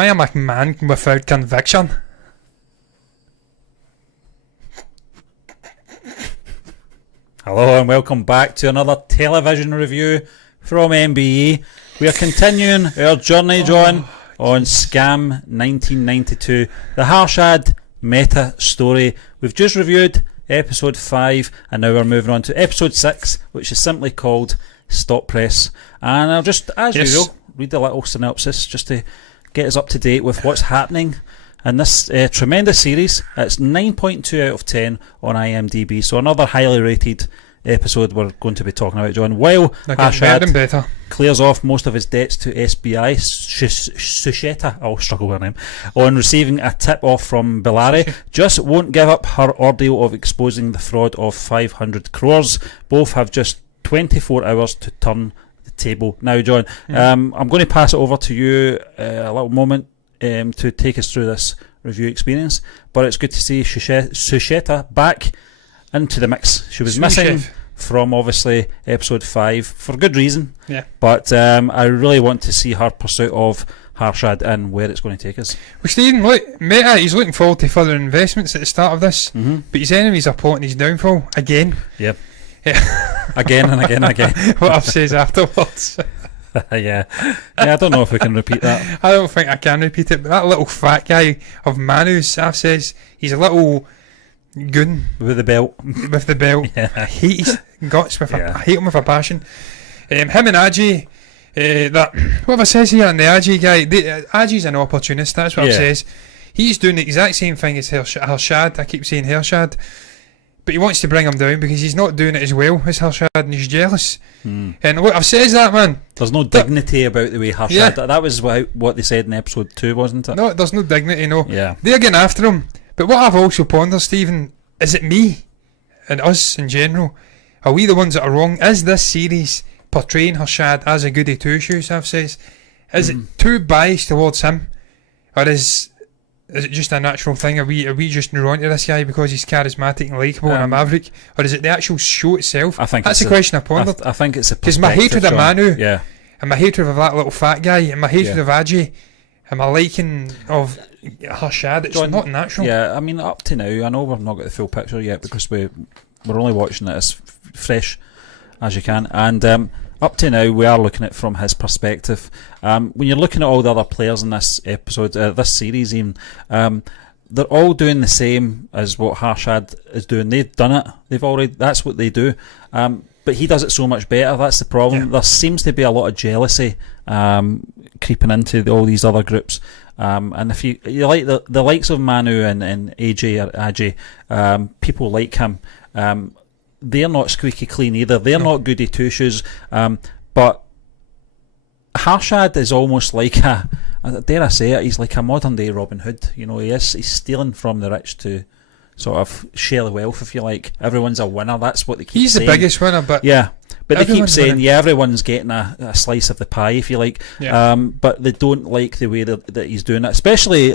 I am a man without conviction. Hello and welcome back to another television review from MBE. We are continuing our journey, John, on Scam 1992, the Harshad Mehta story. We've just reviewed episode 5 and now we're moving on to episode 6, which is simply called Stop Press. And I'll just, as usual, read a little synopsis just to get us up to date with what's happening in this tremendous series. It's 9.2 out of 10 on IMDb, so another highly rated episode we're going to be talking about, John. While Harshad clears off most of his debts to SBI Susheta, I'll struggle with her name, on receiving a tip off from Bellari, just won't give up her ordeal of exposing the fraud of 500 crores. Both have just 24 hours to turn the table. Now, John, I'm going to pass it over to you a little moment to take us through this review experience, but it's good to see Susheta back into the mix. She was missing from obviously episode 5 for good reason, but I really want to see her pursuit of Harshad and where it's going to take us. Well, Stephen, look, Mehta, he's looking forward to further investments at the start of this, but his enemies are plotting his downfall again. Again and again and again. What I've says afterwards. Yeah, I don't know if we can repeat that. I don't think I can repeat it, but that little fat guy of Manu's, I've says, he's a little goon with the belt. I hate his guts I hate him with a passion. Him and Aji, that whatever says here, and the Aji guy, Aji's an opportunist, that's what it says. He's doing the exact same thing as Harshad. I keep saying Harshad, but he wants to bring him down because he's not doing it as well as Harshad and he's jealous. And look, I've says that, man, there's no dignity about the way Harshad that was what they said in episode 2, wasn't it? No, there's no dignity. No, they're getting after him. But what I've also pondered, Stephen, is it me and us in general? Are we the ones that are wrong? Is this series portraying Harshad as a goody two shoes? I've says, is it too biased towards him, or is it just a natural thing? Are we just drawn to this guy because he's charismatic and likeable and a maverick, or is it the actual show itself? I think that's the question I pondered. I think it's a because my hatred of Manu, and my hatred of that little fat guy, and my hatred of Aji, and my liking of Harshad, it's not natural. Yeah, I mean, up to now, I know we've not got the full picture yet because we're only watching it as fresh as you can, and up to now we are looking at it from his perspective. When you're looking at all the other players in this episode, this series even, they're all doing the same as what Harshad is doing. They've done it, that's what they do, but he does it so much better. That's the problem. There seems to be a lot of jealousy creeping into all these other groups, and if you like the likes of Manu and AJ or Ajay, people like him, they're not squeaky clean either. They're not goody two shoes, but Harshad is almost like dare I say it, he's like a modern day Robin Hood. You know, he's stealing from the rich to sort of share the wealth, if you like. Everyone's a winner, that's what they keep saying. He's the biggest winner, but they keep saying winning. Everyone's getting a slice of the pie, if you like, but they don't like the way that he's doing it, especially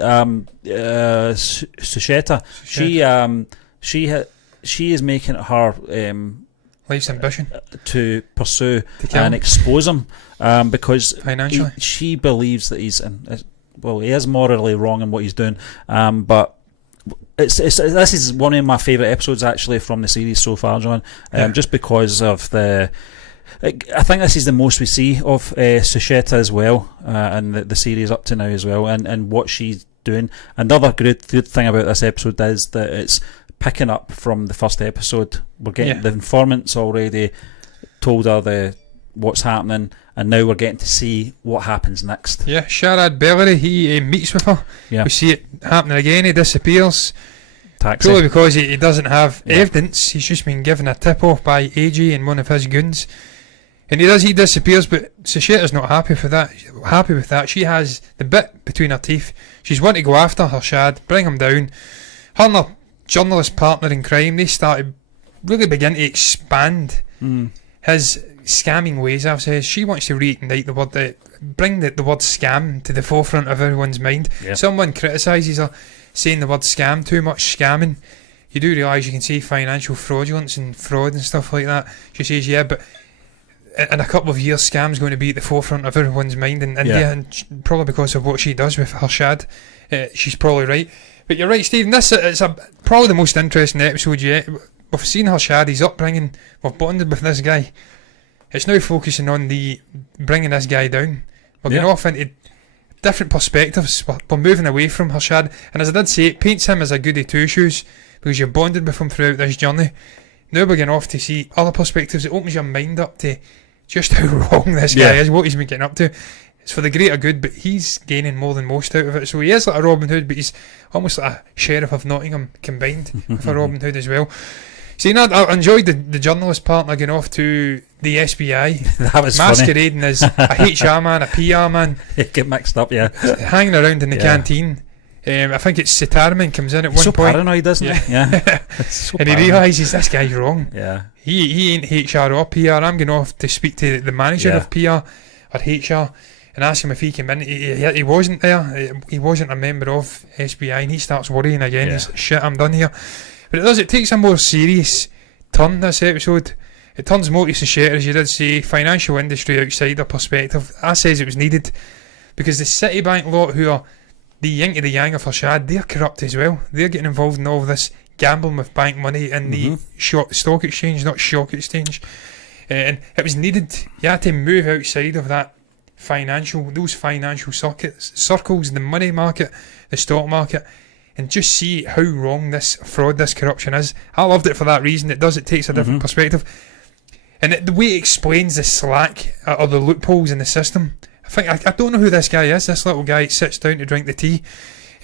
Susheta. She is making it her life's ambition to pursue and expose him, because financially she believes that he is morally wrong in what he's doing, but this is one of my favourite episodes actually from the series so far, John, just because of I think this is the most we see of Susheta as well, and the series up to now as well, and what she's doing. And the other good thing about this episode is that it's picking up from the first episode. We're getting the informants already told her what's happening, and now we're getting to see what happens next. Sharad Bellary, he meets with her. We see it happening again. He disappears. Taxi. Probably because he doesn't have evidence. He's just been given a tip off by AJ and one of his goons, and he disappears. But Susheta's not happy with that. She has the bit between her teeth. She's wanting to go after Harshad, bring him down. Her and her journalist partner in crime, they begin to expand his scamming ways. I've said she wants to reignite bring the word scam to the forefront of everyone's mind. Someone criticises her saying the word scam, too much scamming. You do realise you can see financial fraudulence and fraud and stuff like that. She says but in a couple of years, Scam's going to be at the forefront of everyone's mind in India, and probably because of what she does with Harshad. She's probably right. But you're right, Stephen. It's probably the most interesting episode yet. We've seen Harshad, his upbringing. We've bonded with this guy. It's now focusing on bringing this guy down. We're going off into different perspectives. We're moving away from Harshad, and as I did say, it paints him as a goody two shoes because you've bonded with him throughout this journey. Now we're going off to see other perspectives. It opens your mind up to just how wrong this guy is, what he's been getting up to. It's for the greater good, but he's gaining more than most out of it. So he is like a Robin Hood, but he's almost like a Sheriff of Nottingham combined with a Robin Hood as well. See, I enjoyed the journalist partner going off to the SBI, that was masquerading funny. as a HR man, a PR man. Get mixed up, hanging around in the canteen. I think it's Sitarman comes in at one so point. Paranoid, isn't he? Yeah. So and he realises this guy's wrong. Yeah. He ain't HR or PR. I'm going off to speak to the manager of PR or HR and ask him if he came in. He wasn't there. He wasn't a member of SBI, and he starts worrying again. He's like, shit, I'm done here. But it takes a more serious turn, this episode. It turns more to Sacheta, as you did say, financial industry outsider perspective. I says it was needed because the Citibank lot, who are the yin to the yang of Harshad, they're corrupt as well. They're getting involved in all of this gambling with bank money in the stock exchange, not shock exchange. And it was needed. You had to move outside of those financial circles, the money market, the stock market, and just see how wrong this fraud, this corruption is. I loved it for that reason. It takes a different perspective. And the way it explains the slack or the loopholes in the system. I don't know who this guy is. This little guy sits down to drink the tea.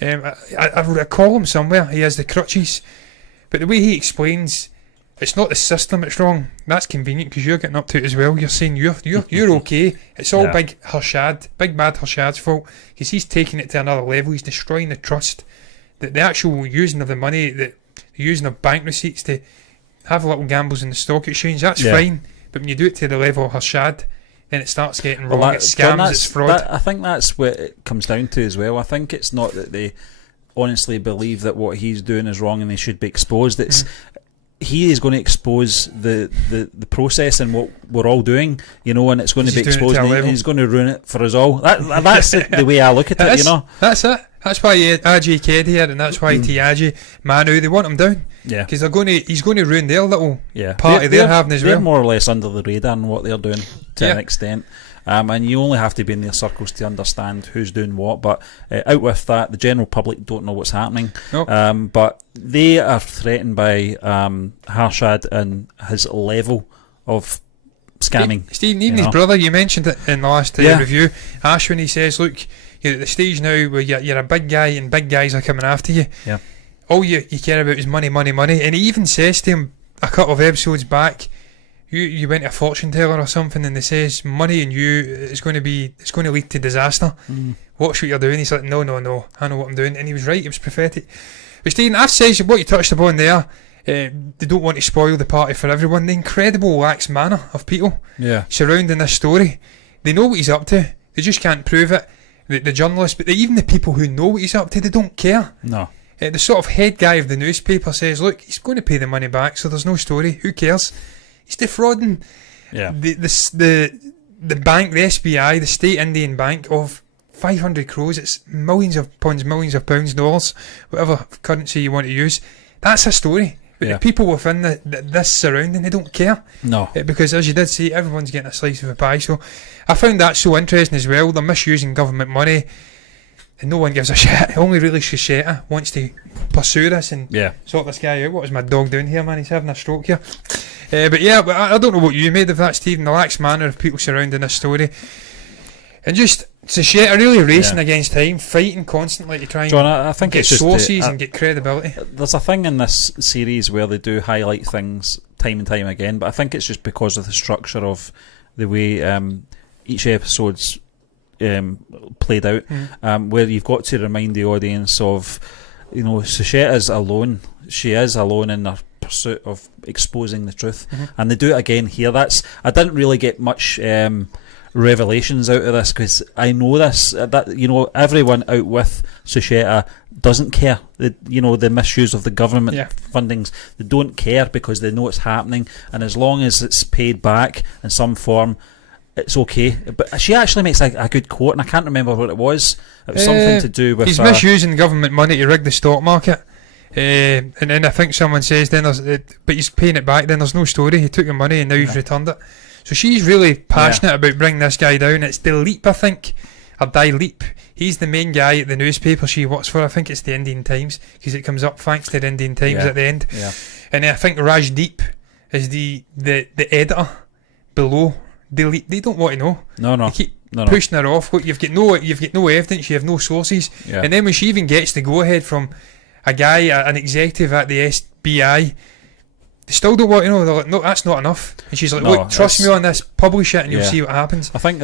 I recall him somewhere. He has the crutches. But the way he explains, it's not the system that's wrong. That's convenient because you're getting up to it as well. You're saying you're okay. It's all big bad Harshad's fault because he's taking it to another level. He's destroying the trust. The actual using of the money, the using of bank receipts to have little gambles in the stock exchange, that's fine. But when you do it to the level of Harshad, then it starts getting wrong. It's scams, it's fraud. I think that's what it comes down to as well. I think it's not that they honestly believe that what he's doing is wrong and they should be exposed. It's he is going to expose the process and what we're all doing, and it's going to be exposed. And he's going to ruin it for us all. That's the way I look at it. That's it. That's why Ajay Ked here, and that's why Tiaji, Manu, they want him down. Yeah, because he's going to ruin their little party they're having as well. They're more or less under the radar in what they're doing to an extent. And you only have to be in their circles to understand who's doing what. But out with that, the general public don't know what's happening. Nope. But they are threatened by Harshad and his level of scamming. Stephen, even his brother, you mentioned it in the last review, Ashwin, he says, look, you're at the stage now where you're a big guy and big guys are coming after you. Yeah. All you care about is money. And he even says to him a couple of episodes back, you went to a fortune teller or something, and they says money and you it's going to lead to disaster. Watch what you're doing. He's like, no, I know what I'm doing, and he was right. It was prophetic. But Stephen, I've said what you touched upon there. They don't want to spoil the party for everyone. The incredible lax manner of people surrounding this story. They know what he's up to. They just can't prove it. The journalists, but even the people who know what he's up to, they don't care. No. The sort of head guy of the newspaper says, look, he's going to pay the money back, so there's no story. Who cares? He's defrauding the bank, the SBI, the State Indian Bank, of 500 crores. It's millions of pounds, dollars, whatever currency you want to use. That's a story. But the people within this surrounding, they don't care. No. Because as you did say, everyone's getting a slice of the pie. So I found that so interesting as well. They're misusing government money and no one gives a shit. Only really Sacheta wants to pursue this and sort this guy out. What is my dog doing here, man? He's having a stroke here. But I don't know what you made of that, Stephen. The lax manner of people surrounding this story. And just Sacheta really racing against time, fighting constantly to try and I think get it's just sources and get credibility. There's a thing in this series where they do highlight things time and time again, but I think it's just because of the structure of the way each episode's played out, where you've got to remind the audience of, Sacheta is alone. She is alone in her pursuit of exposing the truth, and they do it again here. I didn't really get much revelations out of this, because I know this, that everyone out with Sucheta doesn't care. The misuse of the government fundings, they don't care because they know it's happening, and as long as it's paid back in some form, it's okay. But she actually makes a good quote, and I can't remember what it was. It was something to do with he's misusing government money to rig the stock market. And then I think someone says then but he's paying it back, then there's no story, he took your money and now he's returned it. So she's really passionate about bringing this guy down. It's Dilip, I think, or Dilip. He's the main guy at the newspaper she works for. I think it's the Indian Times, because it comes up thanks to the Indian Times at the end. And I think Rajdeep is the editor below Dilip. They don't want to know. No. They keep pushing her off. Look, you've got no evidence, you have no sources. And then when she even gets the go ahead from a guy, an executive at the SBI, they still don't want to know. They're like, no, that's not enough. And she's like, look, trust me on this, publish it and you'll see what happens. I think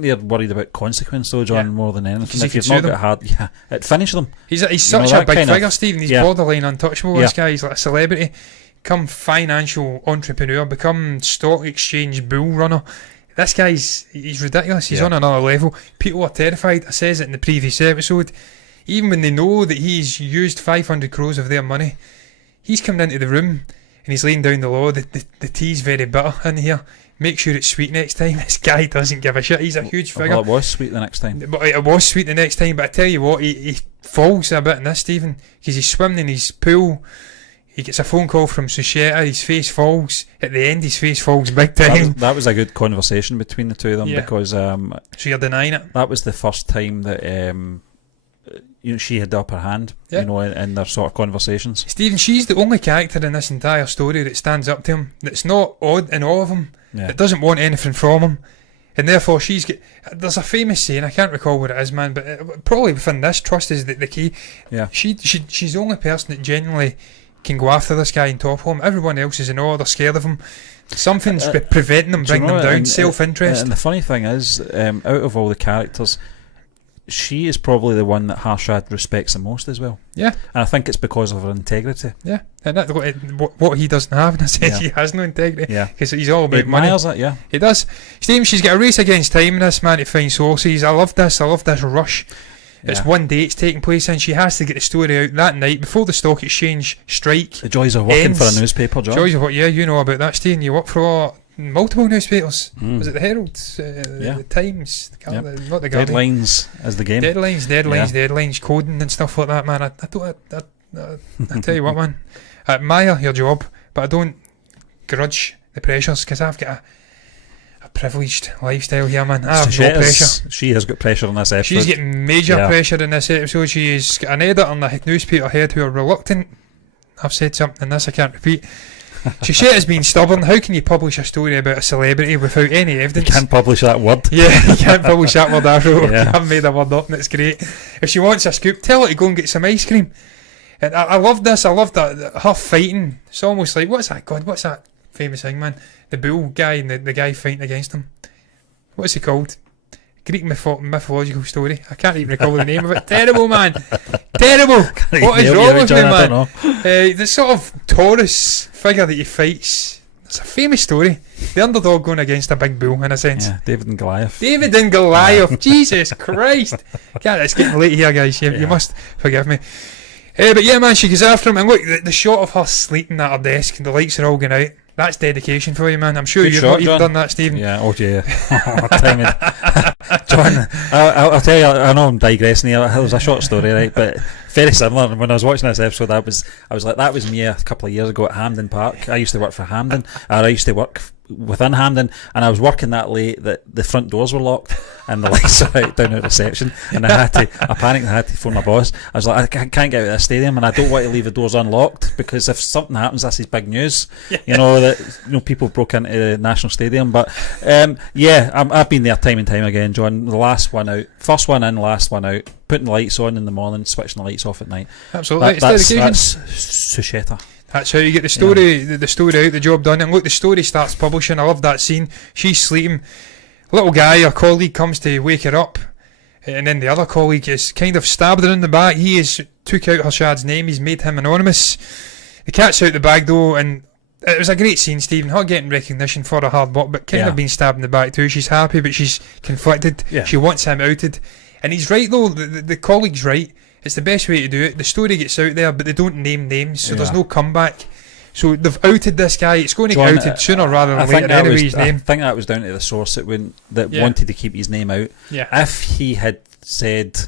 they're worried about consequence though, John, more than anything. If you've not got hard, it finish them. He's such a big figure, Stephen. He's borderline untouchable. This guy, he's like a celebrity. Become financial entrepreneur, become stock exchange bull runner. This guy's ridiculous. He's on another level. People are terrified. I says it in the previous episode. Even when they know that he's used 500 crores of their money, he's coming into the room and he's laying down the law. The tea's very bitter in here. Make sure it's sweet next time. This guy doesn't give a shit. He's a huge figure. Well, it was sweet the next time. But it was sweet the next time. But I tell you what, he falls a bit in this, Stephen, because he's swimming in his pool. He gets a phone call from Sucheta. His face falls. At the end, his face falls big time. That was a good conversation between the two of them, because so you're denying it? That was the first time that she had the upper hand, in their sort of conversations. Stephen, she's the only character in this entire story that stands up to him, that's not odd in all of them, that doesn't want anything from him, and therefore there's a famous saying, I can't recall what it is, man, but probably within this, trust is the key. She's the only person that genuinely can go after this guy and topple him. Everyone else is in awe, they're scared of him. Something's preventing them, bringing them down. Self-interest. And the funny thing is, out of all the characters, she is probably the one that Harshad respects the most as well. Yeah. And I think it's because of her integrity. Yeah. And that's what he doesn't have, in a sense. He has no integrity. Yeah. Because he's all about money. He admires it, yeah. He does. Stephen, she's got a race against time in this, man, to find sources. I love this rush. It's one day it's taking place, and she has to get the story out that night before the stock exchange strike. The joys of working for a newspaper, John. Joys of what? Yeah, you know about that, Stephen. You work for multiple newspapers. Was it the Herald, the Times, not the Guardian? Deadlines as the game. Deadlines, coding and stuff like that, man. I tell you what, man, I admire your job, but I don't grudge the pressures, because I've got a privileged lifestyle here, man. I have no pressure. She has got pressure on this episode. She's getting major pressure in this episode. She's got an editor and a newspaper head who are reluctant. I've said something in this I can't repeat. Sucheta's been stubborn. How can you publish a story about a celebrity without any evidence? You can't publish that word. Yeah, you can't publish that word after all. I've made a word up and it's great. If she wants a scoop, tell her to go and get some ice cream. And I love this. I love that her fighting. It's almost like, what's that famous thing, man? The bull guy and the guy fighting against him. What's he called? Greek mythological story. I can't even recall the name of it. Terrible, man. Terrible. What is wrong with me, man? The sort of Taurus figure that he fights. It's a famous story. The underdog going against a big bull, in a sense. Yeah, David and Goliath. Jesus Christ. God, it's getting late here, guys. You must forgive me. But yeah, man, she goes after him, and look, the shot of her sleeping at her desk, and the lights are all going out. That's dedication for you, man. I'm sure you've not even done that, Stephen. Yeah, John, I'll tell you, I know I'm digressing here. It was a short story, right? But very similar. When I was watching this episode, I was like, that was me a couple of years ago at Hampden Park. I used to work for Hampden, or I used to work within Hampden, and I was working that late that the front doors were locked and the lights were out down at reception, and I panicked. I had to phone my boss. I was like, I can't get out of this stadium, and I don't want to leave the doors unlocked, because if something happens, this is big news. That people broke into the National Stadium. But I've been there time and time again, John. The last one out, first one in, last one out, putting the lights on in the morning, switching the lights off at night. Absolutely, that's Sucheta. That's how you get the story, the story out, the job done. And look, the story starts publishing. I love that scene. She's sleeping. Little guy, her colleague, comes to wake her up, and then the other colleague is kind of stabbed her in the back. He has took out Harshad's name. He's made him anonymous. The cat's out the bag though, and it was a great scene, Stephen. Her getting recognition for her hard work, but kind of being stabbed in the back too. She's happy, but she's conflicted. Yeah. She wants him outed, and he's right though. The colleague's right. It's the best way to do it. The story gets out there, but they don't name names, so there's no comeback. So they've outed this guy. It's going to get outed sooner rather than later. Anyway, his name. I think that was down to the source that wanted to keep his name out. Yeah. If he had said,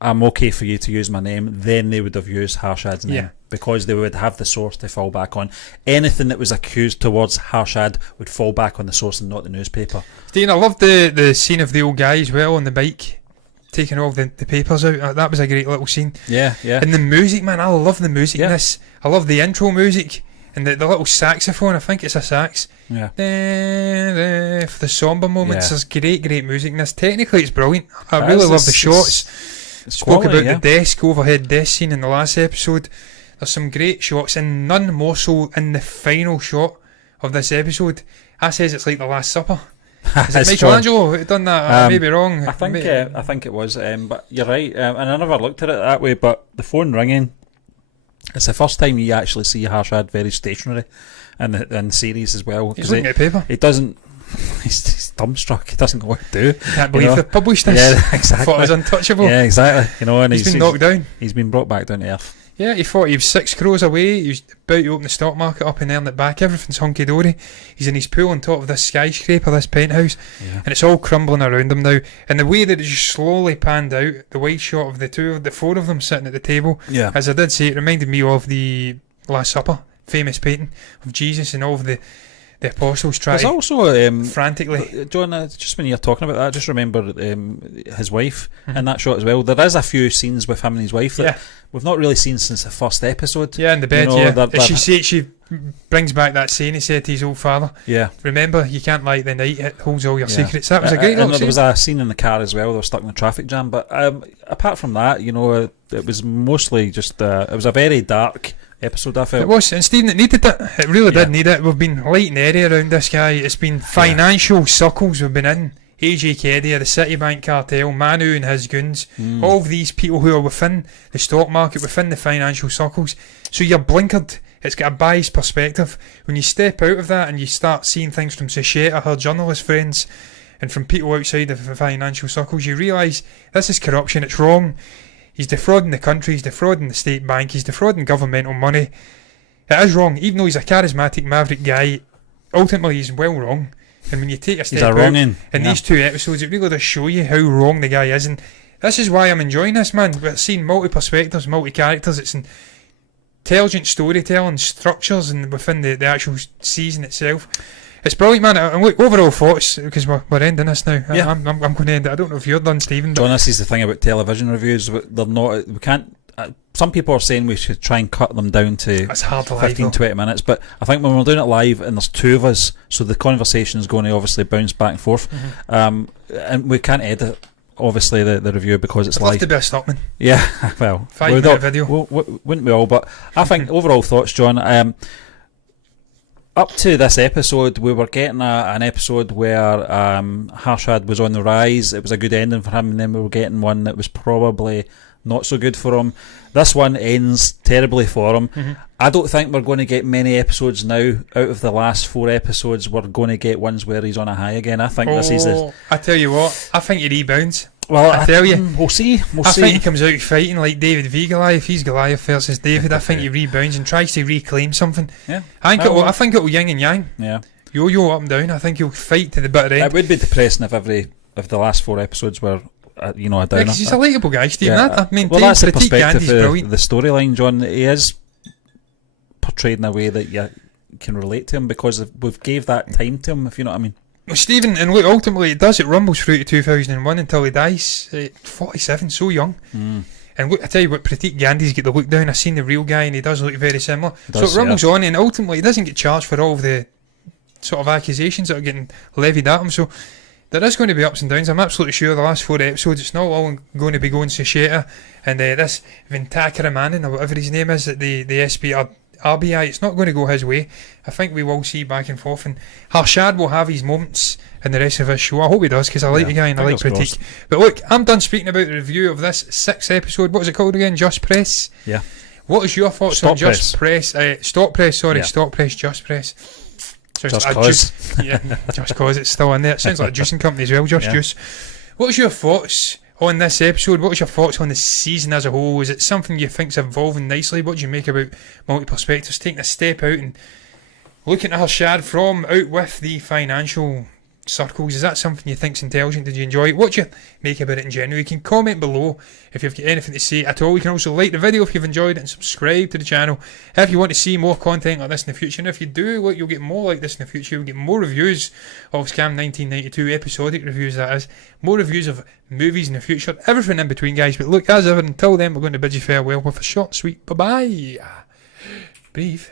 "I'm okay for you to use my name," then they would have used Harshad's name because they would have the source to fall back on. Anything that was accused towards Harshad would fall back on the source and not the newspaper. Dean, I loved the scene of the old guy as well on the bike, taking all the papers out. That was a great little scene. Yeah. And the music, man, I love the music in this. I love the intro music and the little saxophone. I think it's a sax. Yeah. For the somber moments, there's great music in this. Technically, it's brilliant. I really love the shots. Spoke about the overhead desk scene in the last episode. There's some great shots, and none more so in the final shot of this episode. I says it's like the Last Supper. Is it Michelangelo who done that? I may be wrong. I think it was, but you're right. And I never looked at it that way. But the phone ringing, it's the first time you actually see Harshad very stationary in the series as well. He's looking at paper. He doesn't. He's dumbstruck. He doesn't know what to do. Can't believe they published this. Yeah, exactly. Thought it was untouchable. Yeah, exactly. And he's been knocked down. He's been brought back down to earth. Yeah, he thought he was 6 crores away. He was about to open the stock market up and earn it back. Everything's hunky dory. He's in his pool on top of this skyscraper, this penthouse, and it's all crumbling around him now. And the way that it just slowly panned out, the wide shot of the four of them sitting at the table, as I did say, it reminded me of the Last Supper, famous painting of Jesus and all of the apostles trying. There's also frantically. John, just when you're talking about that, just remember his wife in that shot as well. There is a few scenes with him and his wife that we've not really seen since the first episode. Yeah, in the bed. She brings back that saying he said to his old father. Yeah. Remember, you can't light the night; it holds all your secrets. That was a great. There was a scene in the car as well. They were stuck in a traffic jam. But apart from that, it was mostly just. It was a very dark episode, I felt. It was, and Stephen, it needed it. It really did need it. We've been light and airy around this guy. It's been financial circles we've been in. AJ Keddy, the Citibank cartel, Manu and his goons, all of these people who are within the stock market, within the financial circles. So you're blinkered. It's got a biased perspective. When you step out of that and you start seeing things from Sacheta, her journalist friends, and from people outside of the financial circles, you realise this is corruption. It's wrong. He's defrauding the country, he's defrauding the state bank, he's defrauding governmental money. It is wrong, even though he's a charismatic maverick guy, ultimately he's well wrong. And when you take a step out in these 2 episodes, it really does show you how wrong the guy is. And this is why I'm enjoying this, man. We're seeing multi-perspectives, multi-characters. It's intelligent storytelling, structures, and within the actual season itself. It's brilliant, man. And look, overall thoughts, because we're ending this now. Yeah. I'm going to end it. I don't know if you're done, Stephen. John, this is the thing about television reviews. They're not. We can't. Some people are saying we should try and cut them down to 15, 20 minutes. But I think when we're doing it live and there's 2 of us, so the conversation is going to obviously bounce back and forth. And we can't edit, obviously, the review because it's live. I'd love to be a stockman. Yeah, well. 5-minute video. Wouldn't we all? But I think overall thoughts, John. Up to this episode, we were getting an episode where Harshad was on the rise. It was a good ending for him, and then we were getting one that was probably not so good for him. This one ends terribly for him. I don't think we're going to get many episodes now. Out of the last 4 episodes, we're going to get ones where he's on a high again. I think this is I tell you what, I think he rebounds. Well, I tell you, we'll see. I think he comes out fighting like David v Goliath. He's Goliath versus David. I think he rebounds and tries to reclaim something. Yeah, I think it'll yin and yang. Yeah, yo up and down. I think he'll fight to the bitter end. It would be depressing if the last 4 episodes were a downer. Yeah, he's a likeable guy, Stephen. Yeah, that's the perspective of the storyline, John. He is portrayed in a way that you can relate to him because we've gave that time to him, if you know what I mean. Well, Stephen, and look, ultimately it does. It rumbles through to 2001 until he dies. 47, so young. And look, I tell you what, Pratik Gandhi's got the look down. I've seen the real guy, and he does look very similar. So it rumbles on, and ultimately he doesn't get charged for all of the sort of accusations that are getting levied at him. So there is going to be ups and downs. I'm absolutely sure the last 4 episodes, it's not all going to be going Sacheta and this Ventakaramanan, or whatever his name is, at the RBI, it's not going to go his way. I think we will see back and forth, and Harshad will have his moments in the rest of his show. I hope he does, because I like the guy and I like Pratik. But look, I'm done speaking about the review of this 6th episode. What was it called again? Just Press? Yeah. What is your thoughts on Just Press? Stop Press, sorry, Yeah. Stop Press, Just Press. Sounds Just like Cause. yeah, Just Cause it's still in there. It sounds like a juicing company as well, Just Yeah. Juice. What's your thoughts on this episode? What was your thoughts on the season as a whole? Is it something you think's evolving nicely? What do you make about multi-perspectives, taking a step out and looking at Harshad from out with the financial circles? Is that something you think's intelligent? Did you enjoy it? What do you make about it in general? You can comment below if you've got anything to say at all. You can also like the video if you've enjoyed it and subscribe to the channel if you want to see more content like this in the future. And if you do, look, you'll get more like this in the future. You'll get more reviews of Scam 1992, episodic reviews that is, more reviews of movies in the future, everything in between, guys. But look, as ever, until then, we're going to bid you farewell with a short, sweet bye-bye. Breathe.